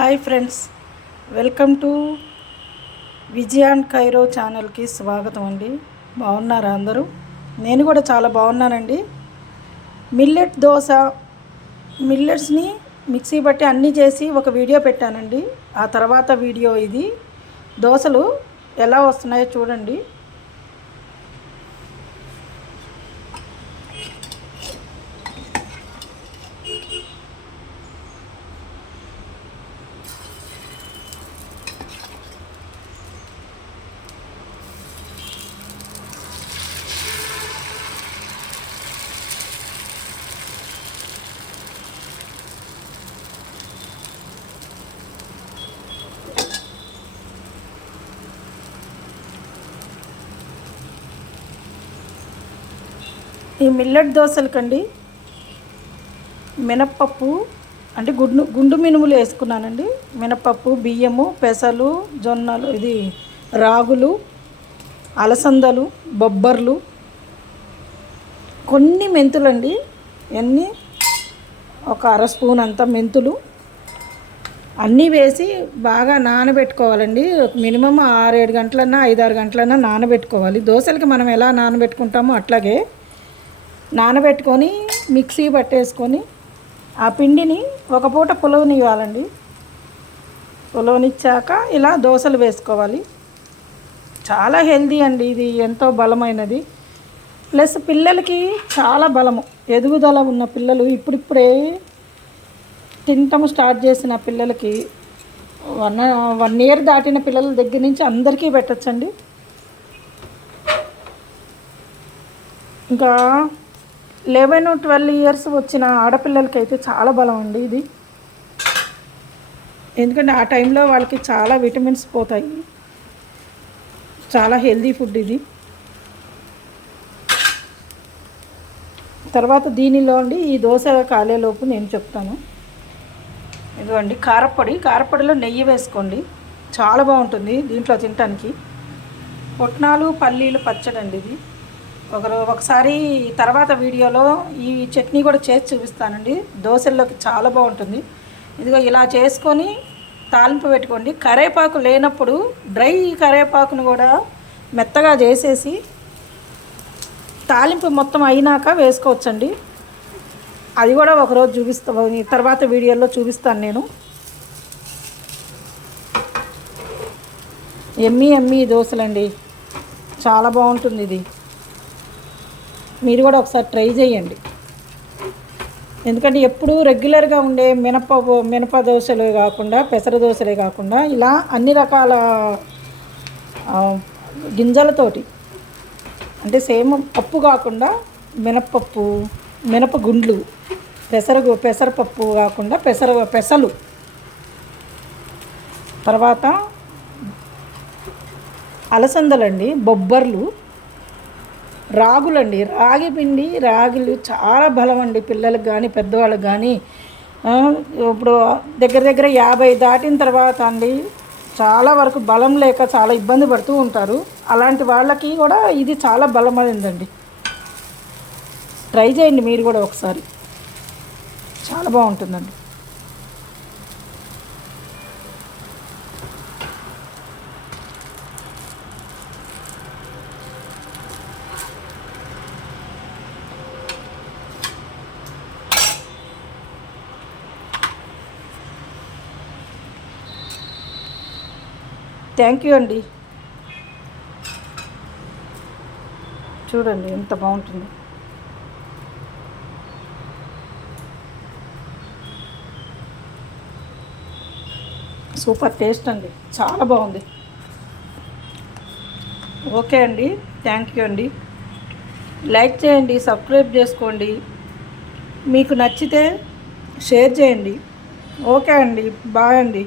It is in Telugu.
హాయ్ ఫ్రెండ్స్, వెల్కమ్ టు విజయాన్ కైరో ఛానల్కి స్వాగతం అండి. బాగున్నారా అందరూ? నేను కూడా చాలా బాగున్నానండి. మిల్లెట్ దోశ, మిల్లెట్స్ని మిక్సీ బట్టి అన్నీ చేసి ఒక వీడియో పెట్టానండి. ఆ తర్వాత వీడియో ఇది. దోశలు ఎలా వస్తున్నాయో చూడండి. ఈ మిల్లెట్ దోశలకండి మినప్పప్పు అంటే గుండు మినుములు వేసుకున్నానండి. మినప్పప్పు, బియ్యము, పెసలు, జొన్నలు, ఇది రాగులు, అలసందలు, బొబ్బర్లు, కొన్ని మెంతులండి. ఎన్ని ఒక అర స్పూన్ అంత మెంతులు అన్నీ వేసి బాగా నానబెట్టుకోవాలండి. మినిమం 6-7 గంటలన్నా 5-6 గంటలన్నా నానబెట్టుకోవాలి. దోశలకి మనం ఎలా నానబెట్టుకుంటామో అట్లాగే నానబెట్టుకొని మిక్సీ పట్టేసుకొని ఆ పిండిని ఒక పూట పులవనివ్వాలండి. పులవనిచ్చాక ఇలా దోశలు వేసుకోవాలి. చాలా హెల్దీ అండి, ఇది ఎంతో బలమైనది. ప్లస్ పిల్లలకి చాలా బలము. ఎదుగుదల ఉన్న పిల్లలు, ఇప్పుడిప్పుడే తింటము స్టార్ట్ చేసిన పిల్లలకి, 1 ఇయర్ దాటిన పిల్లల దగ్గర నుంచి అందరికీ పెట్టచ్చండి. ఇంకా 11-12 ఇయర్స్ వచ్చిన ఆడపిల్లలకి అయితే చాలా బలం అండి ఇది. ఎందుకంటే ఆ టైంలో వాళ్ళకి చాలా విటమిన్స్ పోతాయి. చాలా హెల్దీ ఫుడ్ ఇది. తర్వాత దీనిలో అండి ఈ దోశ కాలేలోపు నేను చెప్తాను. ఇదిగోండి కారపొడిలో నెయ్యి వేసుకోండి, చాలా బాగుంటుంది దీంట్లో తినటానికి. పుట్నాలు, పల్లీలు పచ్చడి అండి ఇది. ఒకసారి తర్వాత వీడియోలో ఈ చట్నీ కూడా చేసి చూపిస్తానండి. దోశల్లోకి చాలా బాగుంటుంది. ఇదిగో ఇలా చేసుకొని తాలింపు పెట్టుకోండి. కరివేపాకు లేనప్పుడు డ్రై కరివేపాకును కూడా మెత్తగా చేసేసి తాలింపు మొత్తం అయినాక వేసుకోవచ్చండి. అది కూడా ఒకరోజు చూపిస్తాను, తర్వాత వీడియోలో చూపిస్తాను నేను. ఎమ్మి దోశలండి, చాలా బాగుంటుంది ఇది. మీరు కూడా ఒకసారి ట్రై చేయండి. ఎందుకంటే ఎప్పుడు రెగ్యులర్గా ఉండే మినప దోశలే కాకుండా, పెసర దోశలే కాకుండా ఇలా అన్ని రకాల గింజలతోటి, అంటే సేమ్ పప్పు కాకుండా మినప్పప్పు, మినపగుండ్లు, పెసరపప్పు కాకుండా పెసలు, తర్వాత అలసందలండి, బొబ్బర్లు, రాగులండి, రాగి పిండి, రాగులు చాలా బలం అండి పిల్లలకు కానీ పెద్దవాళ్ళకి కానీ. ఇప్పుడు దగ్గర 50 దాటిన తర్వాత అండి చాలా వరకు బలం లేక చాలా ఇబ్బంది పడుతూ ఉంటారు. అలాంటి వాళ్ళకి కూడా ఇది చాలా బలమైందండి. ట్రై చేయండి మీరు కూడా ఒకసారి, చాలా బాగుంటుందండి. థ్యాంక్ యూ అండి. చూడండి ఎంత బాగుంటుంది. సూపర్ టేస్ట్ అండి, చాలా బాగుంది. ఓకే అండి, థ్యాంక్ యూ అండి. లైక్ చేయండి, సబ్స్క్రైబ్ చేసుకోండి, మీకు నచ్చితే షేర్ చేయండి. ఓకే అండి, బాయ్ అండి.